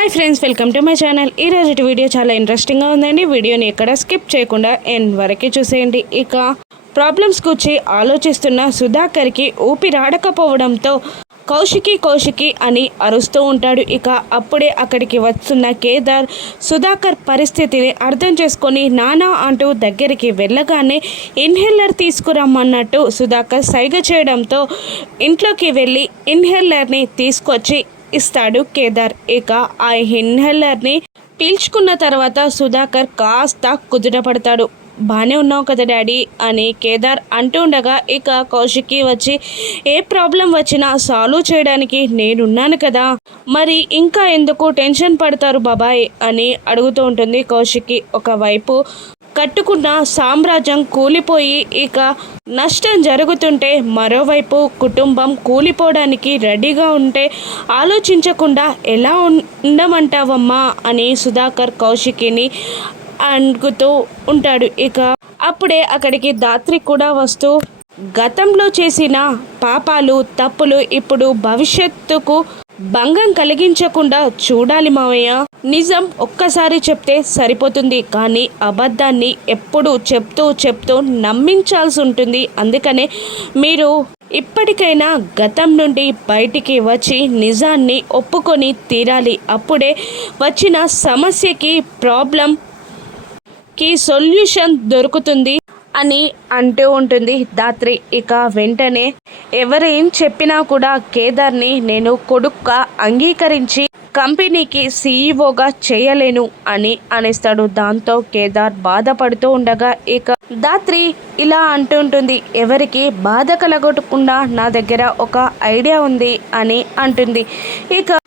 Hi friends, welcome to my channel. ఈరోజు video చాలా ఇంట్రెస్టింగ్గా ఉందండి. వీడియోని ఎక్కడ స్కిప్ చేయకుండా ఎండ్ వరకు చూసేయండి. ఇక ప్రాబ్లమ్స్ గురించి ఆలోచిస్తున్న సుధాకర్కి ఊపిరాడకపోవడంతో కౌశికి అని అరుస్తూ ఉంటాడు. ఇక అప్పుడే అక్కడికి వస్తున్న కేదార్ సుధాకర్ పరిస్థితిని అర్థం చేసుకొని నానా అంటూ దగ్గరికి వెళ్ళగానే ఇన్హేలర్ తీసుకురమ్మన్నట్టు సుధాకర్ సైగ చేయడంతో ఇంట్లోకి వెళ్ళి ఇన్హేలర్ని తీసుకొచ్చి ఇస్తాడు కేదార్. ఇక ఆ ఇన్హేలర్ని పీల్చుకున్న తర్వాత సుధాకర్ కాస్త కుదుటపడతాడు. బాగానే ఉన్నావు కదా డాడీ అని కేదార్ అంటూ ఉండగా ఇక కౌశికి వచ్చి ఏ ప్రాబ్లం వచ్చినా సాల్వ్ చేయడానికి నేనున్నాను కదా, మరి ఇంకా ఎందుకు టెన్షన్ పడతారు బాబాయ్ అని అడుగుతూ ఉంటుంది కౌశికి. ఒకవైపు కట్టుకున్న సామ్రాజ్యం కూలిపోయి ఇక నష్టం జరుగుతుంటే మరోవైపు కుటుంబం కూలిపోవడానికి రెడీగా ఉంటే ఆలోచించకుండా ఎలా ఉండమంటావమ్మా అని సుధాకర్ కౌశికిని అడుగుతూ ఉంటాడు. ఇక అప్పుడే అక్కడికి దాత్రి కూడా వస్తూ గతంలో చేసిన పాపాలు తప్పులు ఇప్పుడు భవిష్యత్తుకు భంగం కలిగించకుండా చూడాలి మావయ్య. నిజం ఒక్కసారి చెప్తే సరిపోతుంది, కానీ అబద్ధాన్ని ఎప్పుడు చెప్తూ నమ్మించాల్సి ఉంటుంది. అందుకనే మీరు ఇప్పటికైనా గతం నుండి బయటికి వచ్చి నిజాన్ని ఒప్పుకొని తీరాలి. అప్పుడే వచ్చిన సమస్యకి ప్రాబ్లంకి సొల్యూషన్ దొరుకుతుంది అని అంటూ ఉంటుంది దాత్రి. ఇక వెంటనే ఎవరేం చెప్పినా కూడా కేదార్ని నేను కొడుక్గా అంగీకరించి కంపెనీకి సీఈఓగా చేయలేను అని అనేస్తాడు. దాంతో కేదార్ బాధపడుతూ ఉండగా ఇక దాత్రి ఇలా అంటుంటుంది, ఎవరికి బాధ కలగొట్టకుండా నా దగ్గర ఒక ఐడియా ఉంది అని అంటుంది. ఇక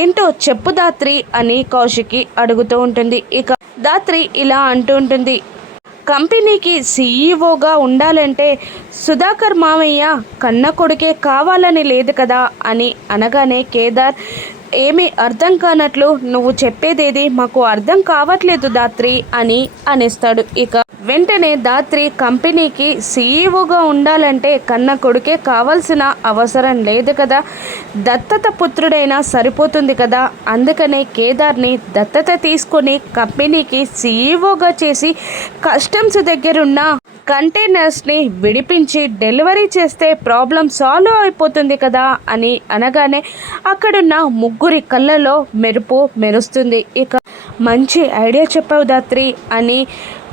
ఏంటో చెప్పు దాత్రి అని కౌశికి అడుగుతూ ఉంటుంది. ఇక దాత్రి ఇలా అంటుంటుంది, కంపెనీకి సీఈఓగా ఉండాలంటే సుధాకర్ మామయ్య కన్న కొడుకే కావాలని లేదు కదా అని అనగానే కేదార్ ఏమీ అర్థం కానట్లు నువ్వు చెప్పేదేది మాకు అర్థం కావట్లేదు దాత్రి అని అనేస్తాడు. ఇక వెంటనే దాత్రి కంపెనీకి సీఈఓగా ఉండాలంటే కన్న కొడుకే కావాల్సిన అవసరం లేదు కదా, దత్తత పుత్రుడైనా సరిపోతుంది కదా. అందుకనే కేదార్ని దత్తత తీసుకొని కంపెనీకి సీఈఓగా చేసి కస్టమ్స్ దగ్గరున్న కంటైనర్స్ని విడిపించి డెలివరీ చేస్తే ప్రాబ్లం సాల్వ్ అయిపోతుంది కదా అని అనగానే అక్కడున్న ముగ్గురి కళ్ళలో మెరుపు మెరుస్తుంది. ఇక మంచి ఐడియా చెప్పావు దాత్రి అని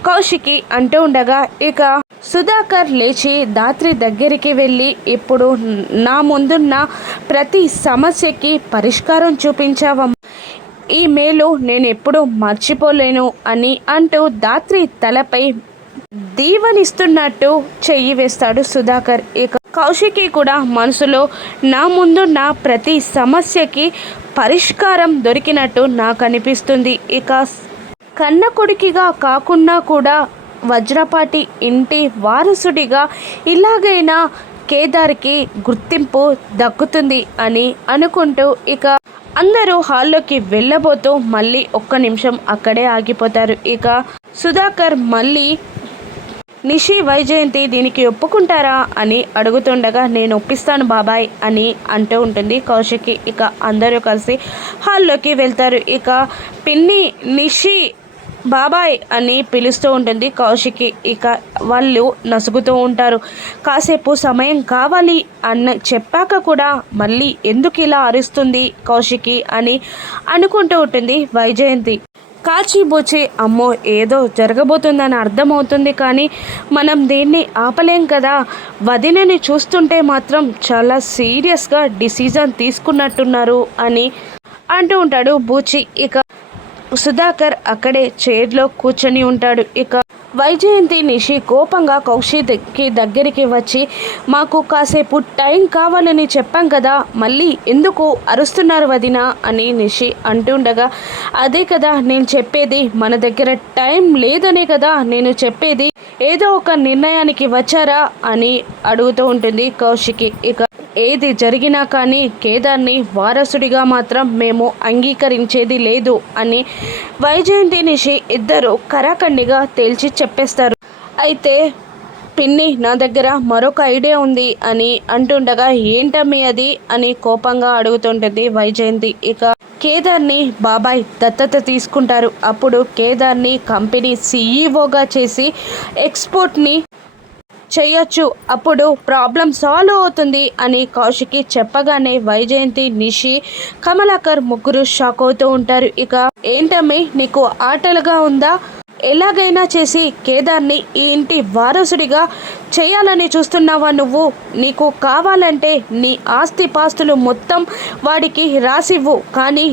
కౌశికి అంటూ ఉండగా ఇక సుధాకర్ లేచి దాత్రి దగ్గరికి వెళ్ళి ఇప్పుడు నా ముందున్న ప్రతి సమస్యకి పరిష్కారం చూపించావమ్మా, ఈ మేలు నేను ఎప్పుడూ మర్చిపోలేను అని అంటూ దాత్రి తలపై దీవనిస్తున్నట్టు చెయ్యి వేస్తాడు సుధాకర్. ఇక కౌశికి కూడా మనసులో నా ముందున్న ప్రతి సమస్యకి పరిష్కారం దొరికినట్టు నాకు అనిపిస్తుంది. ఇక కన్న కొడుకిగా కాకుండా కూడా వజ్రపాటి ఇంటి వారసుడిగా ఇలాగైనా కేదార్కి గుర్తింపు దక్కుతుంది అని అనుకుంటూ ఇక అందరూ హాల్లోకి వెళ్ళబోతూ మళ్ళీ ఒక్క నిమిషం అక్కడే ఆగిపోతారు. ఇక సుధాకర్ మళ్ళీ నిషి వైజయంతి దీనికి ఒప్పుకుంటారా అని అడుగుతుండగా నేను ఒప్పిస్తాను బాబాయ్ అని అంటూ ఉంటుంది కౌశికి. ఇక అందరూ కలిసి హాల్లోకి వెళ్తారు. ఇక పిన్ని నిషి బాబాయ్ అని పిలుస్తూ ఉంటుంది కౌశికి. ఇక వాళ్ళు నసుగుతూ ఉంటారు. కాసేపు సమయం కావాలి అన్న చెప్పాక కూడా మళ్ళీ ఎందుకు ఇలా అరుస్తుంది కౌశికి అని అనుకుంటూ ఉంటుంది వైజయంతి. కాచిబూచి అమ్మో ఏదో జరగబోతుందని అర్థమవుతుంది, కానీ మనం దీన్ని ఆపలేం కదా, వదినని చూస్తుంటే మాత్రం చాలా సీరియస్గా డిసిజన్ తీసుకున్నట్టున్నారు అని అంటూ ఉంటాడు బూచి. ఇక సుధాకర్ అక్కడే చైర్లో కూర్చొని ఉంటాడు. ఇక వైజయంతి నిషి కోపంగా కౌశిక్కి దగ్గరికి వచ్చి మాకు కాసేపు టైం కావాలని చెప్పాం కదా, మళ్ళీ ఎందుకు అరుస్తున్నారు వదిన అని నిషి అంటుండగా అదే కదా నేను చెప్పేది, మన దగ్గర టైం లేదనే కదా నేను చెప్పేది, ఏదో ఒక నిర్ణయానికి వచ్చారా అని అడుగుతూ ఉంటుంది కౌశికి. ఇక ఏది జరిగినా కానీ కేదార్ని వారసుడిగా మాత్రం మేము అంగీకరించేది లేదు అని వైజయంతి నిషి ఇద్దరు కరాఖండిగా తేల్చి చెప్పేస్తారు. అయితే పిన్ని నా దగ్గర మరొక ఐడియా ఉంది అని అంటుండగా ఏంటమ్మీ అది అని కోపంగా అడుగుతుంటుంది వైజయంతి. ఇక కేదార్ని బాబాయ్ దత్తత తీసుకుంటారు. అప్పుడు కేదార్ని కంపెనీ సీఈఓగా చేసి ఎక్స్పోర్ట్ని చెయ్యొచ్చు, అప్పుడు ప్రాబ్లం సాల్వ్ అవుతుంది అని కౌశికి చెప్పగానే వైజయంతి, నిషి, కమలాకర్ ముగ్గురు షాక్ అవుతూ ఉంటారు. ఇక ఏంటమ్మి నీకు ఆటలుగా ఉందా? ఎలాగైనా చేసి కేదార్ని ఈ ఇంటి వారసుడిగా చేయాలని చూస్తున్నావా నువ్వు? నీకు కావాలంటే నీ ఆస్తిపాస్తులు మొత్తం వాడికి రాసివ్వు, కానీ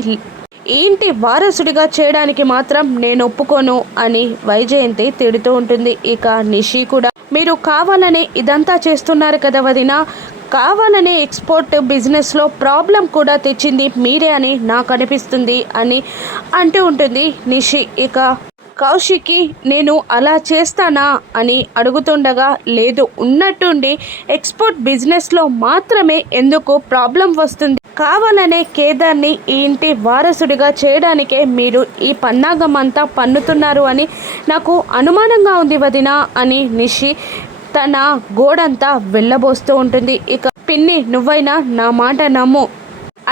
ఈ ఇంటి వారసుడిగా చేయడానికి మాత్రం నేను ఒప్పుకోను అని వైజయంతి తిడుతూ ఉంటుంది. ఇక నిషి కూడా మీరు కావాలని ఇదంతా చేస్తున్నారు కదా వదినా, కావాలని ఎక్స్పోర్ట్ బిజినెస్లో ప్రాబ్లం కూడా తెచ్చింది మీరే అని నాకు అనిపిస్తుంది అని అంటూ ఉంటుంది నిషి. ఇక కౌశికి నేను అలా చేస్తానా అని అడుగుతుండగా లేదు, ఉన్నట్టుండి ఎక్స్పోర్ట్ బిజినెస్లో మాత్రమే ఎందుకు ప్రాబ్లం వస్తుంది, కావాలనే కేదార్ని ఈ ఇంటి వారసుడిగా చేయడానికే మీరు ఈ పన్నాగం అంతా పన్నుతున్నారు అని నాకు అనుమానంగా ఉంది వదినా అని నిషి తన గోడంతా వెళ్ళబోస్తూ ఉంటుంది. ఇక పిన్ని నువ్వైనా నా మాట నమ్ము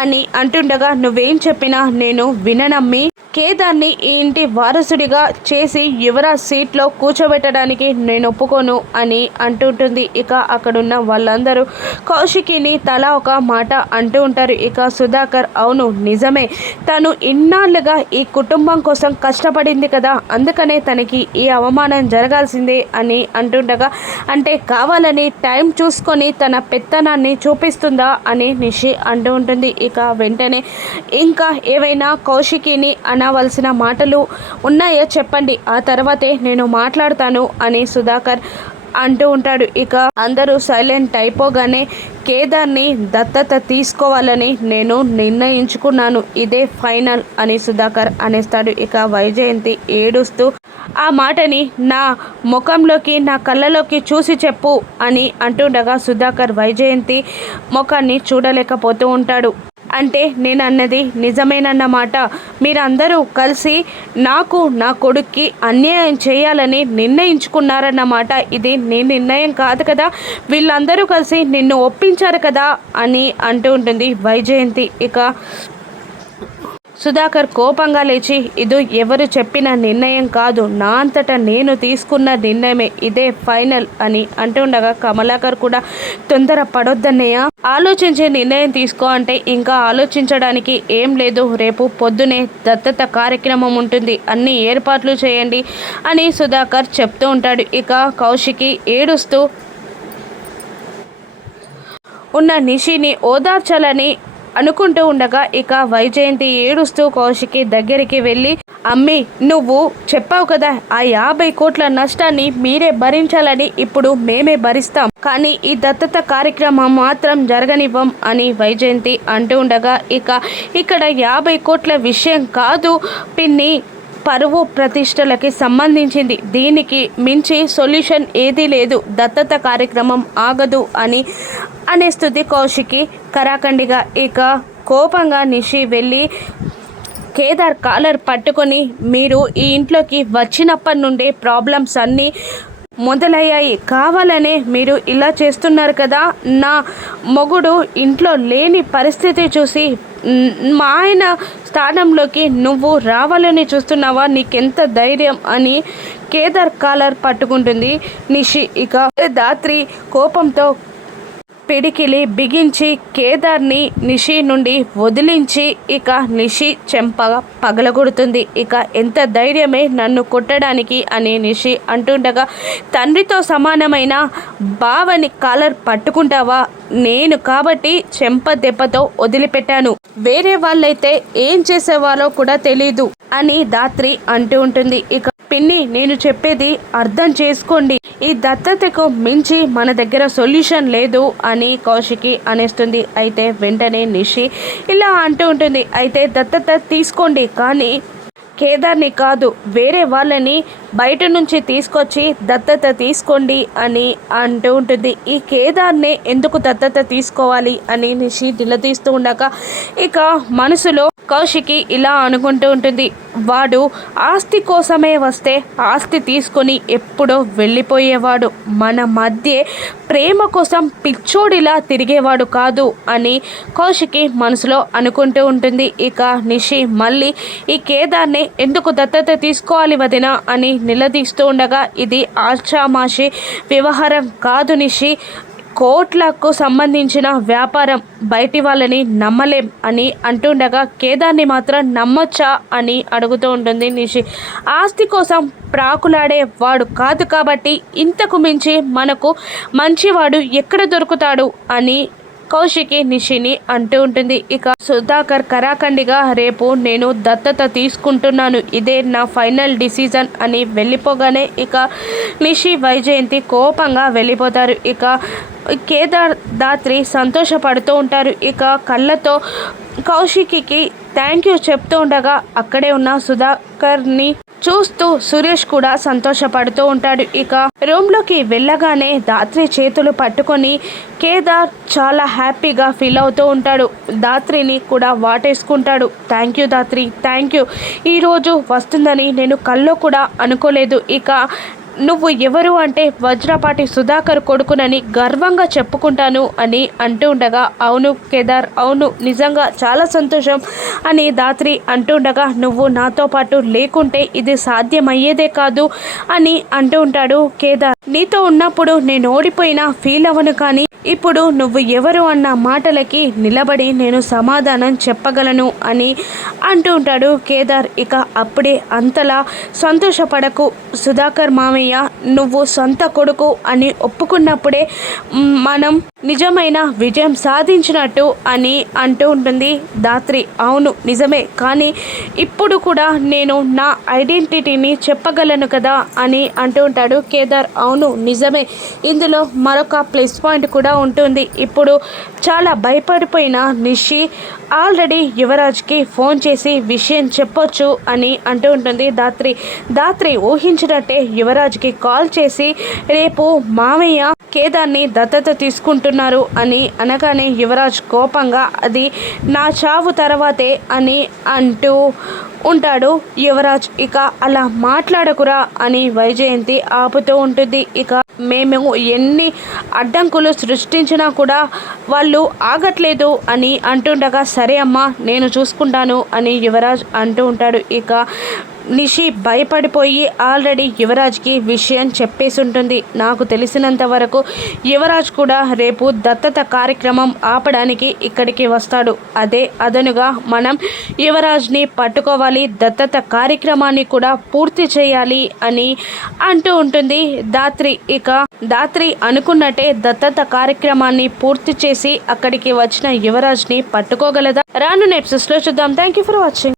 అని అంటుండగా నువ్వేం చెప్పినా నేను విననమ్మి కేదార్ని ఈ ఇంటి వారసుడిగా చేసి యువరాజ్ సీట్లో కూర్చోబెట్టడానికి నేను ఒప్పుకోను అని అంటుంటుంది. ఇక అక్కడున్న వాళ్ళందరూ కౌశికిని తలా ఒక మాట అంటూ ఉంటారు. ఇక సుధాకర్ అవును నిజమే, తను ఇన్నాళ్ళుగా ఈ కుటుంబం కోసం కష్టపడింది కదా, అందుకనే తనకి ఈ అవమానం జరగాల్సిందే అని అంటుండగా అంటే కావాలని టైం చూసుకొని తన పెత్తనాన్ని చూపిస్తుందా అని నిషి అంటూ ఉంటుంది. ఇక వెంటనే ఇంకా ఏవైనా కౌశికిని అనవలసిన మాటలు ఉన్నాయో చెప్పండి, ఆ తర్వాతే నేను మాట్లాడతాను అని సుధాకర్ అంటూ ఉంటాడు. ఇక అందరూ సైలెంట్ అయిపోగానే కేదార్ని దత్తత తీసుకోవాలని నేను నిర్ణయించుకున్నాను, ఇదే ఫైనల్ అని సుధాకర్ అనేస్తాడు. ఇక వైజయంతి ఏడుస్తూ ఆ మాటని నా ముఖంలోకి నా కళ్ళలోకి చూసి చెప్పు అని అంటుండగా సుధాకర్ వైజయంతి ముఖాన్ని చూడలేకపోతూ ఉంటాడు. అంటే నేను అన్నది నిజమేనన్నమాట, మీరందరూ కలిసి నాకు నా కొడుక్కి అన్యాయం చేయాలని నిర్ణయించుకున్నారన్నమాట, ఇది నీ నిర్ణయం కాదు కదా, వీళ్ళందరూ కలిసి నిన్ను ఒప్పించారు కదా అని అంటూ ఉంటుంది వైజయంతి. ఇక సుధాకర్ కోపంగా లేచి ఇది ఎవరు చెప్పిన నిర్ణయం కాదు, నా అంతటా నేను తీసుకున్న నిర్ణయమే, ఇదే ఫైనల్ అని అంటుండగా కమలాకర్ కూడా తొందర పడొద్దన్నయ్య, ఆలోచించే నిర్ణయం తీసుకో అంటే ఇంకా ఆలోచించడానికి ఏం లేదు, రేపు పొద్దునే దత్తత కార్యక్రమం ఉంటుంది, అన్ని ఏర్పాట్లు చేయండి అని సుధాకర్ చెప్తూ ఉంటాడు. ఇక కౌశికి ఏడుస్తూ ఉన్న నిషిని ఓదార్చాలని అనుకుంటూ ఉండగా ఇక వైజయంతి ఏడుస్తూ కౌశికి దగ్గరికి వెళ్ళి అమ్మి నువ్వు చెప్పావు కదా ఆ 50 కోట్ల నష్టాన్ని మీరే భరించాలని, ఇప్పుడు మేమే భరిస్తాం, కానీ ఈ దత్తత కార్యక్రమం మాత్రం జరగనివ్వం అని వైజయంతి అంటూ ఉండగా ఇక ఇక్కడ 50 కోట్ల విషయం కాదు పిన్ని, పరువు ప్రతిష్టలకి సంబంధించింది, దీనికి మించి సొల్యూషన్ ఏదీ లేదు, దత్తత కార్యక్రమం ఆగదు అని అనేస్తుంది కౌశికి కరాఖండిగా. ఇక కోపంగా నిషి వెళ్ళి కేదార్ కాలర్ పట్టుకొని మీరు ఈ ఇంట్లోకి వచ్చినప్పటి నుండే ప్రాబ్లమ్స్ అన్నీ మొదలయ్యాయి, కావాలనే మీరు ఇలా చేస్తున్నారు కదా, నా మొగుడు ఇంట్లో లేని పరిస్థితి చూసి మా ఆయన స్థానంలోకి నువ్వు రావాలని చూస్తున్నావా, నీకెంత ధైర్యం అని కేదార్ కాలర్ పట్టుకుంటుంది నిషి. ఇక దాత్రి కోపంతో పిడికిలి బిగించి కేదార్ని నిషి నుండి వదిలించి ఇక నిషి చెంప పగలగొడుతుంది. ఇక ఎంత ధైర్యమే నన్ను కొట్టడానికి అని నిషి అంటుండగా తండ్రితో సమానమైన బావని కాలర్ పట్టుకుంటావా, నేను కాబట్టి చెంప దెబ్బతో వదిలిపెట్టాను, వేరే వాళ్ళైతే ఏం చేసేవారో కూడా తెలీదు అని దాత్రి అంటూ ఉంటుంది. ఇక పిన్ని నేను చెప్పేది అర్థం చేసుకోండి, ఈ దత్తతకు మించి మన దగ్గర సొల్యూషన్ లేదు అని కౌశికి అనేస్తుంది. అయితే వెంటనే నిషి ఇలా అంటూ ఉంటుంది, అయితే దత్తత తీసుకోండి కానీ కేదార్ని కాదు వేరే వాళ్ళని బయట నుంచి తీసుకొచ్చి దత్తత తీసుకోండి అని అంటూ ఉంటుంది. ఈ కేదార్నే ఎందుకు దత్తత తీసుకోవాలి అని నిషి నిలదీస్తూ ఉండగా ఇక మనసులో కౌశికి ఇలా అనుకుంటూ ఉంటుంది. వాడు ఆస్తి కోసమే వస్తే ఆస్తి తీసుకొని ఎప్పుడో వెళ్ళిపోయేవాడు, మన మధ్య ప్రేమ కోసం పిచ్చోడిలా తిరిగేవాడు కాదు అని కౌశికి మనసులో అనుకుంటూ ఉంటుంది. ఇక నిషి మళ్ళీ ఈ కేదార్ని ఎందుకు దత్తత తీసుకోవాలి వదిన అని నిలదీస్తూ ఉండగా, ఇది ఆషామాషి వ్యవహారం కాదు నిషి, కోట్లకు సంబంధించిన వ్యాపారం, బయటి వాళ్ళని నమ్మలేం అని అంటుండగా, కేదార్ని మాత్రం నమ్మొచ్చా అని అడుగుతూ ఉంటుంది నిషి. ఆస్తి కోసం ప్రాకులాడే వాడు కాదు కాబట్టి ఇంతకు మించి మనకు మంచివాడు ఎక్కడ దొరుకుతాడు అని కౌశికి నిషిని అంటూ ఉంటుంది. ఇక సుధాకర్ కరాఖండిగా రేపు నేను దత్తత తీసుకుంటున్నాను, ఇదే నా ఫైనల్ డిసిజన్ అని వెళ్ళిపోగానే ఇక నిషి వైజయంతి కోపంగా వెళ్ళిపోతారు. ఇక కేదార్ దాత్రి సంతోషపడుతూ ఉంటారు. ఇక కళ్ళతో కౌశికి థ్యాంక్ యూ చెప్తూ ఉండగా అక్కడే ఉన్న సుధాకర్ని చూస్తూ సురేష్ కూడా సంతోషపడుతూ ఉంటాడు. ఇక రూమ్లోకి వెళ్ళగానే దాత్రి చేతులు పట్టుకొని కేదార్ చాలా హ్యాపీగా ఫీల్ అవుతూ ఉంటాడు. దాత్రిని కూడా వాటేసుకుంటాడు. Thank you Dhatri, thank you, ఈరోజు వస్తుందని నేను కల్లో కూడా అనుకోలేదు. ఇక నువ్వు ఎవరు అంటే వజ్రపాటి సుధాకర్ కొడుకునని గర్వంగా చెప్పుకుంటాను అని అంటూ ఉండగా, అవును కేదార్, అవును, నిజంగా చాలా సంతోషం అని దాత్రి అంటూ ఉండగా, నువ్వు నాతో పాటు లేకుంటే ఇది సాధ్యమయ్యేదే కాదు అని అంటూ ఉంటాడు కేదార్. నీతో ఉన్నప్పుడు నేను ఓడిపోయినా ఫీల్ అవ్వను, కానీ ఇప్పుడు నువ్వు ఎవరు అన్న మాటలకి నిలబడి నేను సమాధానం చెప్పగలను అని అంటూ ఉంటాడు కేదార్. ఇక అప్పుడే అంతలా సంతోషపడకు సుధాకర్ మామయ్య, నువ్వు సొంత కొడుకు అని ఒప్పుకున్నప్పుడే మనం నిజమైన విజయం సాధించినట్టు అని అంటూ ఉంటుంది దాత్రి. అవును నిజమే, కానీ ఇప్పుడు కూడా నేను నా ఐడెంటిటీని చెప్పగలను కదా అని అంటూ ఉంటాడు కేదార్. అవును నిజమే, ఇందులో మరొక ప్లస్ పాయింట్ కూడా ఉంటుంది. ఇప్పుడు చాలా భయపడిపోయిన నిషి ఆల్రెడీ యువరాజ్కి ఫోన్ చేసి విషయం చెప్పొచ్చు అని అంటూ ఉంటుంది దాత్రి. దాత్రి ఊహించినట్టే యువరాజ్కి కాల్ చేసి రేపు మామయ్య కేదార్ని దత్తత తీసుకుంటున్నారు అని అనగానే యువరాజ్ కోపంగా అది నా చావు తర్వాతే అని అంటూ ఉంటాడు యువరాజ్. ఇక అలా మాట్లాడకురా అని వైజయంతి ఆపుతూ ఉంటుంది. ఇక మేము ఎన్ని అడ్డంకులు సృష్టించినా కూడా వాళ్ళు ఆగట్లేదు అని అంటుండగా, సరే అమ్మా నేను చూసుకుంటాను అని యువరాజ్ అంటూ ఉంటాడు. ఇక నిషి భయపడిపోయి ఆల్రెడీ యువరాజ్కి విషయం చెప్పేసి ఉంటుంది. నాకు తెలిసినంత వరకు యువరాజ్ కూడా రేపు దత్తత కార్యక్రమం ఆపడానికి ఇక్కడికి వస్తాడు. అదే అదనుగా మనం యువరాజ్ని పట్టుకోవాలి, దత్తత కార్యక్రమాన్ని కూడా పూర్తి చేయాలి అని అంటూ ఉంటుంది దాత్రి. ఇక దాత్రి అనుకున్నట్టే దత్తత కార్యక్రమాన్ని పూర్తి చేసి అక్కడికి వచ్చిన యువరాజ్ని పట్టుకోగలదా? రాను ఎపిసోడ్స్లో చూద్దాం. Thank you for watching.